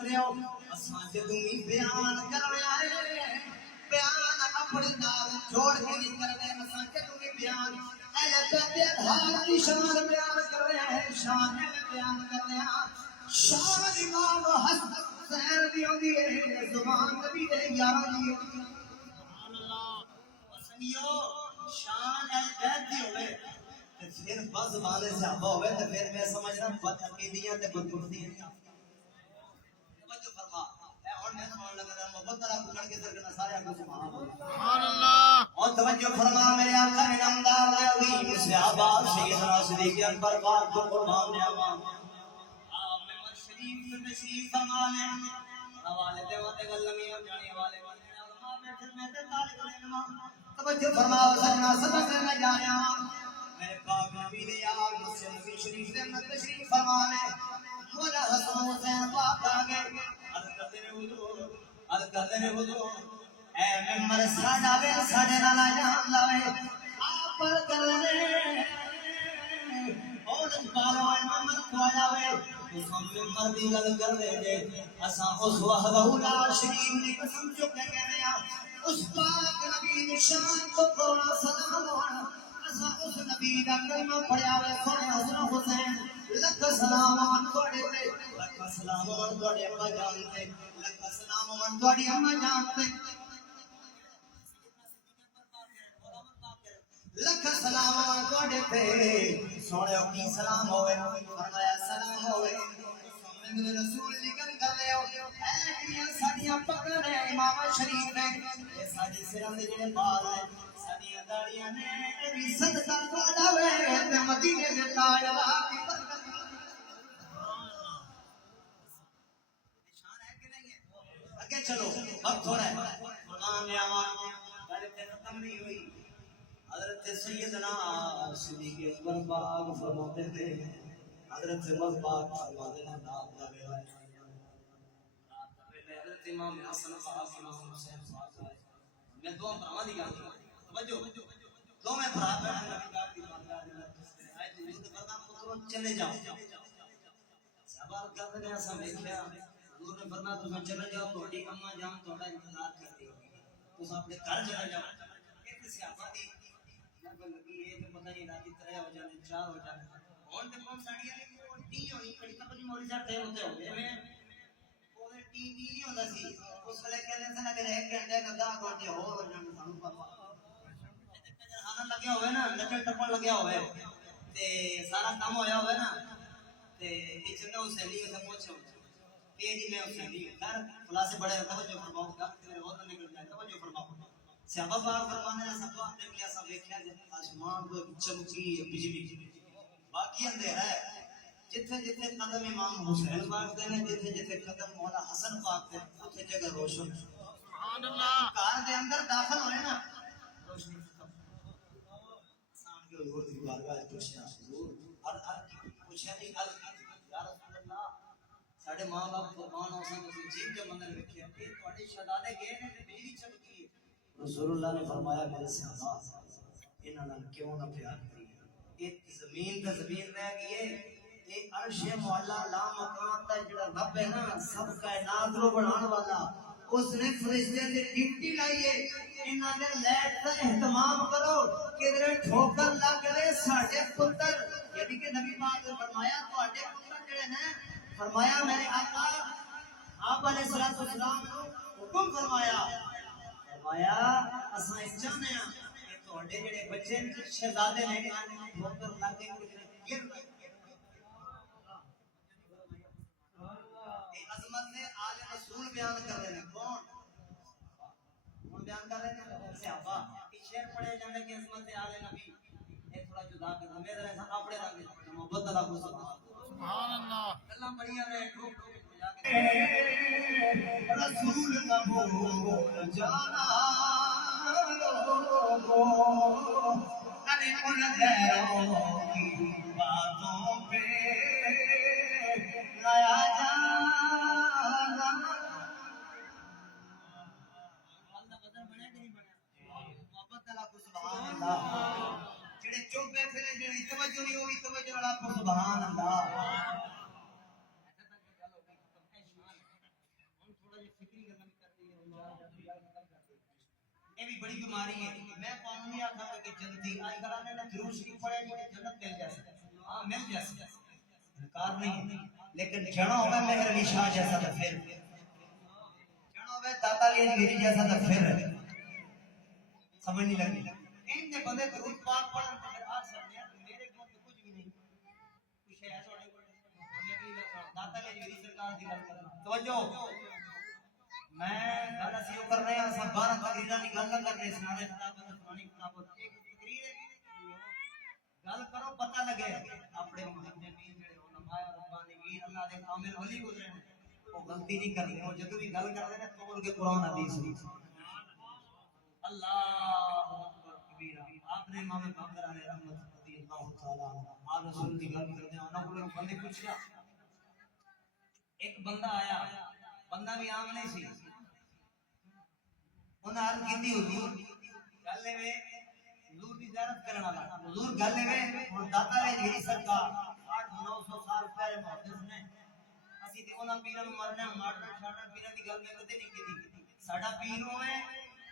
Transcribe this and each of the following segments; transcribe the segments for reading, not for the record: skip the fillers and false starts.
اتریو اساں جدوں بھی بیان کریا ہے بیان اپنی نال جوڑ کے نہیں کرنے اساں جدوں بھی بیان اے تے ہر کی شان بیان کریا ہے شان بیان کریا شان امام حسین دی ہوندی ہے زبان نبی دے یاراں دی سبحان اللہ سنیو شان ہے بیت دی ہوے تے پھر بس والے صحابہ ہوے تے پھر میں سمجھنا بد عقیدیاں تے بدبختیاں توجہ فرما اے ہن میں سنن لگا محبت اللہ کو کر کے درگنا سارے کو سبحان اللہ اور توجہ فرما میرے آقا انعامدار علی صحابہ سیدنا صدیق اکبر پاک کو قربان جاواں ممبر شریف تشریف فرما لے حوالے دے وتے گلمی ہو جانی حوالے علماء بیٹھے میں تے طالب علم توجہ فرما سجنا سبق میں جایا میرے پاک نبی نے یار مسجد نبی شریف دے اندر تشریف فرما لے مولا حسن حسین پاک آ گئے عرض کرتے نے حضور اے ممبر ساڈا وے ساڈے نال جان لاوے آپ پر کرنے اور پالو ممبر کھوایا وے تو ہم ممبر دی گل کر دے جے اساں اس وحدہ لا شریک دی قسم چک کے کہنے آ اس پاک نبی دی شان کو قرآن سلام اس نبی دا کلمہ پڑھیا ہوئے سونے حسن حسین لکھ سلام آن توڑے تے لکھ سلام آن توڑے اما جانتے لکھ سلام آن توڑے اما جانتے لکھ سلام آن توڑے تے سونے کی سلام ہوئے فرمایا سلام ہوئے میرے رسول نکل کر لے ہو اے ساڑیاں پکڑے امام شریف نے یہ ساڑی سرم دے جنہیں بال ہے ساڑیاں داڑیاں نے بھی صدقہ پاڑا ہوئے تے مدینے میں تاج اللہ کی برکت نشان ہے کہ نہیں ہے آگے چلو وقت ہو رہا ہے قرآن میں آمان غالب ختم نہیں ہوئی حضرت سیدنا صدیق اکبر پاک فرماتے تھے حضرت عمر پاک فرماتے ہیں رات کا ویلا حضرت امام حسن پاک امام حسین پاک میں دو بھراواں دی گل توجہ دو میں بھرا بیٹھے نبی پاک دی بارگاہ دے اندر اے جنود فرما پترو چلے جاؤ سوال کرتے ہیں اساں ویکھیا حضور نے فرمایا تم چلے جاؤ تہاڈی اماں جان تہاڈا انتظار کر رہی ہوگی تم اپنے گھر چلے جاؤ ایک صحابہ دی لگن لگی ہے کہ پتہ نہیں رات 3 ہو جانے 4 ہو جانے ہن تے کون ساڑی والی کو ٹی ہونی کڑی تک نہیں مولوی صاحب ٹائم ہوتے ہو میں اوے ٹی نہیں ہوندا سی اس ویلے کہندے سن اگر 1 گھنٹے کا 10 گھنٹے ہور ہو جان سانو پتہ ہاں لگیا ہوئے نا نچن ٹپن لگیا ہوئے تے سارا کام ہویا ہوئے نا تے یہ چنگا حسینی سے پوچھو کہ جی میں حسینی گھر خلاصے بڑے توجہ فرماؤ گا میرے بہت نکل جائے توجہ فرماؤ صحابہ پاک فرمانے ہیں سب نے کیا سب دیکھا کہ آسمان کو چمکی بجلی باقی اندھیرا ہے جتھے جتھے قدم امام حسین پاک دے نے جتھے جتھے قدم مولا حسن پاک دے اوتھے جگہ روشن سبحان اللہ کار دے اندر داخل ہوئے نا روشنی انسان کے حضور کی بارگاہ پوچھنا حضور ہر پوچھا نہیں یا رسول اللہ ساڈے ماں باپ قربان ہو سن تسی جیب کے مندر ویکھیا کہ تواڈے شہزادے گئے نے تے بجلی چمکی رسول اللہ نے فرمایا میرے صحابہ انہاں نال کیوں نہ پیار کری ایک زمین تے زمین رہ گئی ہے تے عرش مولا لا مکان دا جڑا رب ہے نا سب کائنات رو بنان والا اس نے فرشتے تے ڈیوٹی لائی ہے انہاں دے لائٹ دا اہتمام کرو کدھر ٹھوکر لگ گئے ساڈے پتر یعنی کہ نبی پاک نے فرمایا تواڈے پتر جڑے نے فرمایا میرے آقا آپ علیہ الصلوۃ والسلام نے حکم فرمایا فرمایا اساں چاہنے ہیں کہ تواڈے جڑے بچے شہزادے نے ٹھوکر لگ کے گر عظمت نے آل رسول بیان کر رہے ہیں کون بیان کر رہے ہیں صحابہ یہ شعر پڑھے جاندے کہ عظمت آل نبی یہ تھوڑا جدا کر ہمیں ذرا ایسا اپنے رنگ محبت اللہ کو سبحان اللہ اللہ بڑھیا رہے ٹھوک ٹھوک بجا کے رسول نبو جانا لوگو ارے ان غیروں کی باتوں پہ نیا جانا محبت اللہ کو سبحان اللہ جڑے چوبے پھرے جڑی توجہ نہیں ہوئی توجہ والا کو سبحان اللہ فکری گلاں کرتے ہیں یہ بھی بڑی بیماری ہے میں قانون نہیں آکھا کہ جنتی آج کل نے ضرور شریف پڑھا کہ جنت مل جیسے ہاں مل جیسے انکار نہیں ہے لیکن جنا ہوئے مہر علی شاہ جیسا تو پھر جنا ہوئے داتا علی اجمیری جیسا تو پھر سمجھ نہیں لگی ان نے بندے درود پاک پڑھن تے پھر آج سمجھے میرے کو تو کچھ بھی نہیں کچھ ہے تھوڑے داتا علی اجمیری سرکار دی گل کرنا توجہ میں گل اسی کر رہے ہیں سب 12 تقریراں دی گل نہ کر رہے سارے کتاب پرانی کتاب ایک تقریر ہے گل کرو پتہ لگے اپنے محدثین جڑے علماء ربانیین اللہ دے کامل ولی گزرے ہیں وہ غلطی نہیں کرتے وہ جب بھی گل کرتے ہیں توڑ کے قرآن حدیث اللہ اکبر کبیرہ آپ نے امام باقر علیہ رحمت رضی اللہ تعالی عنہ آپ رسول کی گل کرتے ہیں انہوں نے بندے پوچھا ایک بندہ آیا بندہ بھی عام نہیں سی انہاں عرض کیتی حضور گل میں حضور کی زیارت کرنے والا حضور گل میں ہن داتا نے جڑی سرکار 800-900 سال پہلے محدث نے اسی تے انہاں پیراں نوں مرنا مارنا چھاڑنا پیراں دی گل میں کدی نہیں کیتی ساڈا پیر ہوے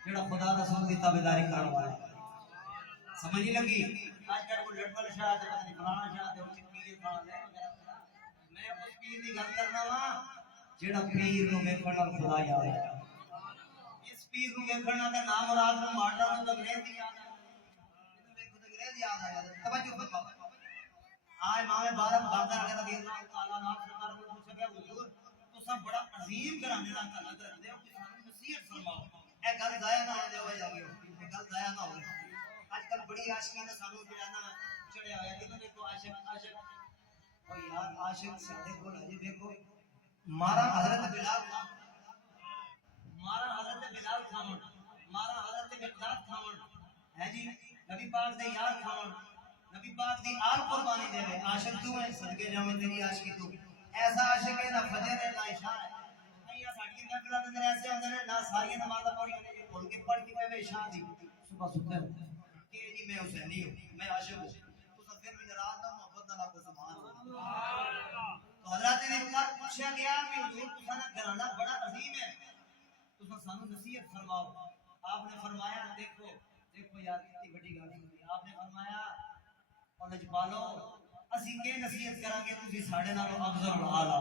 جڑا خدا رسول دی تابعداری کرن والا سمجھ نہیں لگی آج کل کو لٹول شاہ تے پتہ نہیں فلانا شاہ تے پیر کھا لے میں اس پیر دی گل کرنا وا جڑا پیر نوں ویکھن نال خدا یاد ہے اس پیر نوں ویکھن نال تے نام مراد نوں مارنا نوں تے انگریز دی یاد آ توجہ فرماؤ آج امام بارک باقر علیہ رضی اللہ تعالی عنہ سرکار کو پوچھا گیا حضور تساں بڑا عظیم گھرانے دا تعلق رکھدے ہو کہ سانوں نصیحت فرماؤ اے گل ضائع نہ ہو جائے ہو جاگی اے گل ضائع نہ ہو آج کل بڑی عاشقی نے سانوں جڑا چڑھیا ہوا ہے کہ دیکھو عاشق او یار عاشق ساڈے کول اجے دیکھو مارا حضرت بلال کھاون مارا حضرت مقداد کھاون ہے جی نبی پاک دے یار کھاون نبی پاک دی آل قربانی دے وے عاشق تو ہے صدقے جاواں تیری عاشقی تو ایسا عاشق ہے نہ فجر ہے نہ عشاء ہے ایاں ساڈی محفلاں دے اندر ایسے ہوندے نے نہ ساری نمازاں پڑھیاں نے بھول کے پڑھ کے میں عشاء دی صبح ستے ہو کہ جی میں حسینی ہوں میں عاشق ہوں تو پھر بھی ناراض نہ محبت نہ کو سبحان اللہ تو حضرت نے ایک بار پوچھا گیا کہ حضور تساں دا گھرانہ بڑا عظیم ہے تساں سانوں نصیحت فرماؤ آپ نے فرمایا دیکھو یار کتنی بڑی گل ہے آپ نے فرمایا اور نجبالو اسی کے نصیحت کران گے تسی ساڈے نالوں افضل اعلی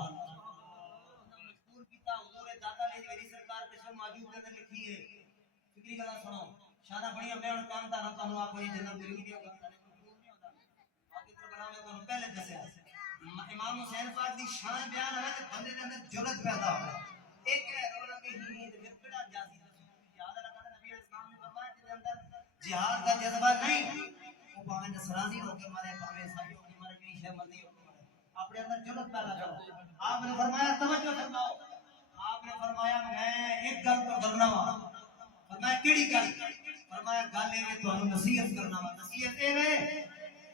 مجبور کیتا حضور داتا نے میری سرکار قسم موجود کے اندر لکھی ہے فکری گلا سنو شانا بڑی میں ہن کام تا نہ تانوں آپ کوئی جنت مل گئی ہوگا مجبور نہیں ہوتا باقی دربار میں تانوں پہلے دسیا امام حسین پاک دی شان بیان ہے تے بندے دے اندر جرأت پیدا ہو ایک ہے رولا کہ ہی تے کڑا جاسی یاد رکھنا نبی اسلام نے فرمایا کہ اندر جہاد کا جذبہ نہیں وہ باویں نصرانی ہو کے مارے باویں عیسائی ہو کے مارے جی شے مرضی ہو کے مارے اپنے اندر جرأت پیدا کرو آپ نے فرمایا توجہ فرماؤ آپ نے فرمایا میں ایک گل تو کرنا وا فرمایا کیڑی گل فرمایا گل ہے کہ تانوں نصیحت کرنا وا نصیحت اے وے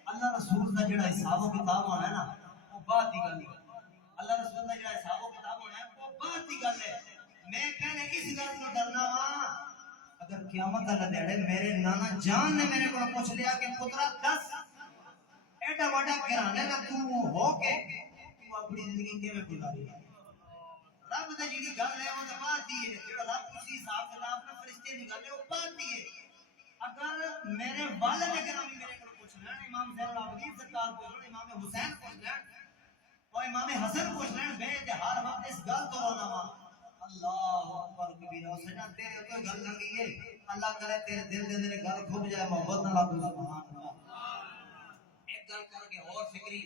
اللہ رسول دا جڑا حساب و کتاب ہونا ہے نا وہ بعد دی گل ہے اللہ رسول دا جڑا حساب و کتاب ہونا ہے وہ بعد دی گل ہے میں پہلے اس گل تو ڈرنا وا اگر قیامت اللہ دیڑے میرے نانا جان نے میرے کو پوچھ لیا کہ پترا دس ایڈا وڈا گھرانے دا تو ہو کے تو اپنی زندگی کیویں گزاری رب دی جڑی گل ہے وہ تے بات دی ہے جڑا رب اسی حساب کتاب نہ فرشتے دی گل ہے وہ بات دی ہے اگر میرے والد گرامی میرے کو پوچھ لین امام زین العابدین سرکار پوچھ لین امام حسین پوچھ لین اور امام حسن پوچھ لین بے ہر وقت اس گل تو رونا وا اللہ اکبر کبیرہ سجنا تیرے کوئی گل لگی ہے اللہ کرے تیرے دل دے اندر گل کھب جائے محبت نہ لا سبحان اللہ ایک گل کر کے اور فکری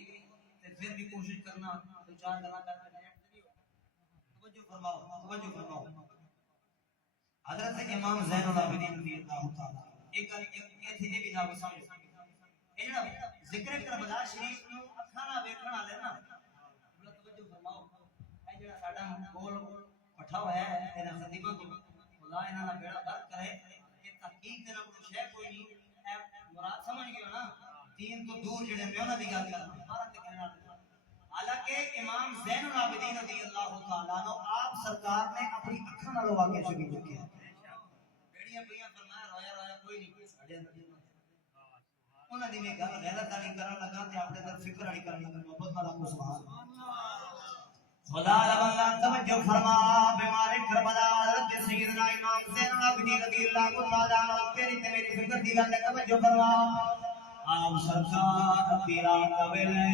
تے پھر بھی کوشش کرنا دو چار گلاں کر کے توجہ فرماؤ حضرت امام زین العابدین رضی اللہ تعالی ایک گل ایتھے بھی نہ سمجھ اے جڑا ذکر کربلا شریف نو اکھاں نال ویکھن والے نا توجہ فرماؤ اے جڑا ساڈا بول پٹھا ہوا ہے انہاں خطیباں کو خدا انہاں دا بیڑا غرق کرے کہ تحقیق دے نال کوئی شے کوئی نہیں اے مراد سمجھ گئے نا دین تو دور جڑے میں انہاں دی گل کرنا بارہ تے کہنا حالانکہ امام زین العابدین رضی اللہ تعالی عنہ آپ سرکار نے اپنی اکھاں نال واقعہ شریف لکھیا بیڑیاں پیاں فرمایا رویا رویا کوئی نہیں ساڈے اندر انہاں دی میں گل غیرت والی کرن لگا تے اپنے اندر فکر والی کرن لگا محبت والا کو سبحان اللہ خدا اللہ توجہ فرما بیمار کربلا صدیق رضی اللہ تعالی عنہ تیری تے میری فکر دی گل توجہ فرما آپ سرکار دی رات ویلے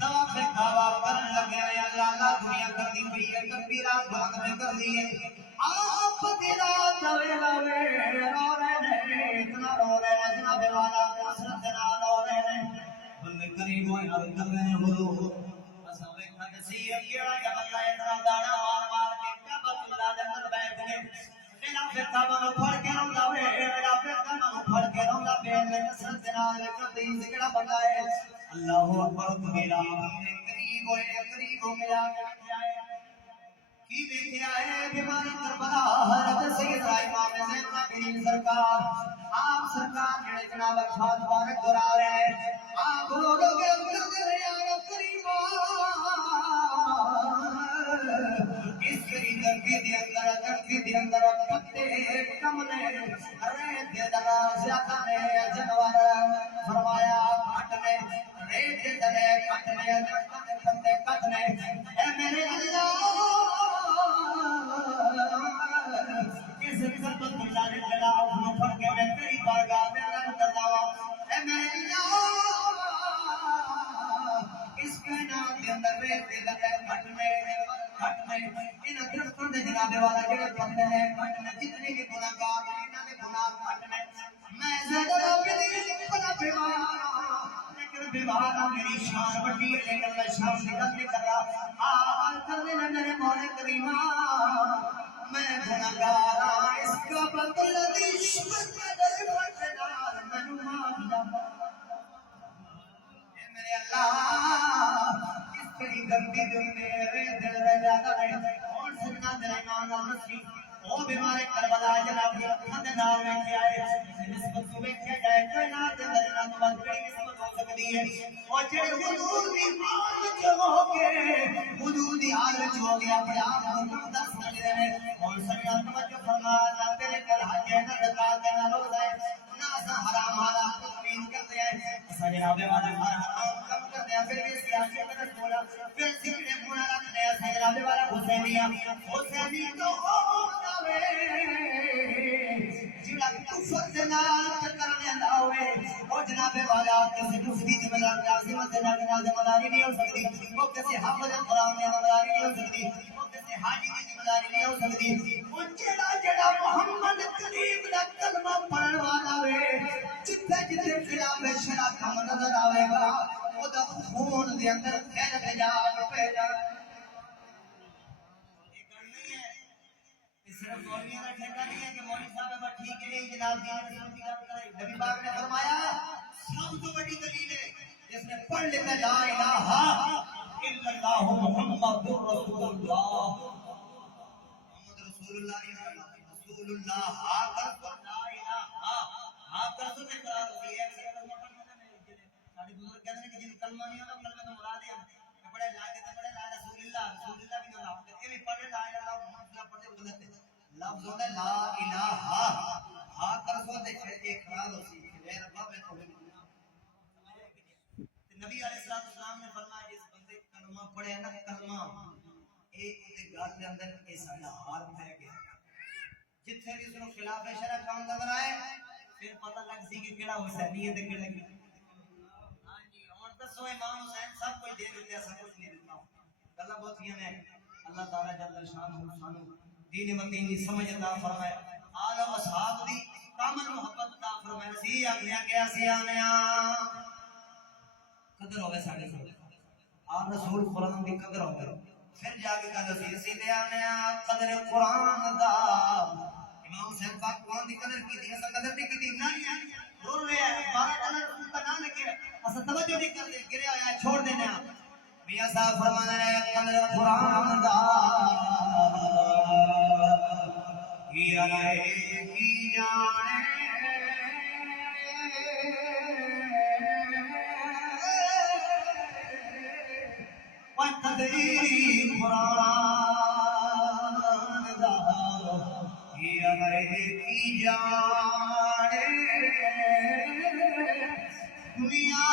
طواف کعبہ کرن لگے اللہ اللہ دنیا کردی پئی ہے تکبیرات بلند میں کر دی ہے آپ دی رات ویلے رو رہے نے اتنا رو رہے نے جناب والا حسرت دے نال رو رہے نے بندے کریم ہوئے عرض کر رہے ہیں حضور اساں ویکھا تے سی کیڑا کہ بندہ اتنا داڑا مار کے کعبہ اللہ دے اندر بیٹھ گئے خلاف کعبہ نو پھڑ کے روندا وے خلاف کعبہ نو پھڑ کے روندا بے حسرت دے نال کردی کیڑا بندہ ہے اللہ اکبر کبیرہ قریب ہو گیا کی دیکھیا ہے بیماری کربلا حضرت سیدنا امام حسین العابدین سرکار آپ سرکار جڑے جناب خاص مبارک دورا رہے ہیں آپ لوگوں کے اندر یا کریم اس کی دھرتی دے اندر پتے کملے ریت دے دلا زیادہ نے جنوار فرمایا کٹ نے ریت دے دلے کٹ نے پتے کٹ نے اے میرے اللہ اس سب اللہ نے جلال نو پڑھ کے میں تیری بارگاہ میں اعلان کرتا ہوں اے میرے اللہ اس کائنات کے اندر ریت دے دلے کٹ نے ان درختوں دے جناب والا جڑے بندے نے کٹ نے جتنے بھی گناہگار ہیں انہاں دے گناہ کٹ نے میں زیادہ عابدین بڑا بیمار میری شان بڑی ہے لیکن میں شان سے گل نہیں کر رہا آواز کر دینا میرے مولا کریم میں گناہگار اس کا بدلہ دشمن کا در پٹنا میں معاف میرے اللہ اس کی گندی دل میرے دل میں جاتا ہے اور سننا میرا ایمان اور نصیب وہ بیمار کربلا جناب کی اکھاں دے نال ویکھیا ہے نسبت تو ویکھیا جائے کائنات دے اندر نہ تو بڑی نسبت ہو سکتی ہے اور جڑے حضور دی حال وچ ہو کے حضور دی حال وچ ہو گیا اپنے آپ کو دس سمجھدے نے اور سننا توجہ فرما تیرے کل حج ہے نہ زکات ہے نہ روزہ ہے نہ حرام حالات کو تمین کرتے ہیں اسا جناب والا حرام کم کرتے ہیں پھر اس عاشق کا رسول پھر سینے مولا رکھتے ہیں جناب والا حسینیہ حسینی تو جڑا کفر دے نال ٹکر لیندا ہوئے او جناب والا کسی مفتی دی مدد لازم تے نال مداری نہیں ہو سکتی او کسی حافظ قرآن دی مداری نہیں ہو سکتی او کسی حاجی دی مداری نہیں ہو سکتی او جڑا محمد کریم دا کلمہ پڑھن والا وے جتھے جتھے خلاف شرع کم نظر آوے گا او دا خون دے اندر خیر تجاب پہ جا صرف مولویوں کا ٹھیکہ نہیں ہے کہ مولوی صاحب پر ٹھیک ہے جناب دی نبی پاک نے فرمایا سب تو بڑی دلیل ہے جس نے پڑھ لیتا لا الہ الا اللہ محمد رسول اللہ محمد رسول اللہ رسول اللہ کر تو لا الہ کر تو اقرار ہوتی ہے ساڈے بزرگ کہتے ہیں کہ جن کلمہ نہیں ہوتا کلمہ تو مراد ہے بڑے لا کے بڑے لا رسول اللہ بھی نہ لاتے یہ بھی پڑھے لا الہ الا اللہ پڑھے غلط ہے لفظ ہوتا ہے لا الہ کر سو تے اقرار ہوتی ہے اے رب میں تو نبی علیہ السلام نے فرمایا جس بندے کلمہ پڑھے نا کلمہ ایک تے گل دے اندر اے ساڈا ہار پہ گیا جتھے بھی اس نو خلاف شرع کام نظر آئے پھر پتہ لگ سی کہ کیڑا حسینی ہے تے کیڑا نہیں ہاں جی ہن دسو امام حسین سب کچھ دے دیتے سب کچھ نہیں دیتا گلاں بہت ہیں اللہ تعالی جل شانہ سانو دین متین دی سمجھ عطا فرمائے آل و اصحاب دی کامل محبت عطا فرمائے سی آگیا گیا سی آنیا قدر ہوگئے ساڑھے ساڑھے آپ رسول قرآن دی قدر ہوگئے پھر جا کے کہا سی دے آنیا قدر قرآن دا امام حسین پاک قرآن دی قدر کی دی ایسا قدر نہیں کی دی نہیں ہے رو رہے ہیں بارہ جانا رسول کا نام لکھے ایسا توجہ نہیں کر دے گرے آیا چھوڑ دینے میاں صاحب فرمانے رہے قدر قرآن دا کیا رہے کی جانے قدری قرآن دا کیا رہے کی جانے دنیا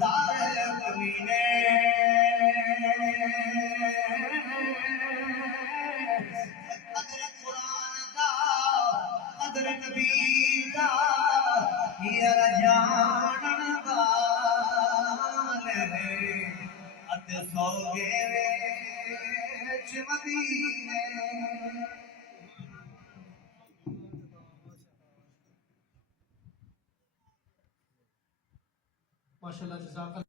دار کمینے نبی دا یہ جانن والے ات سوگے وچ مدینے ماشاءاللہ جزاک اللہ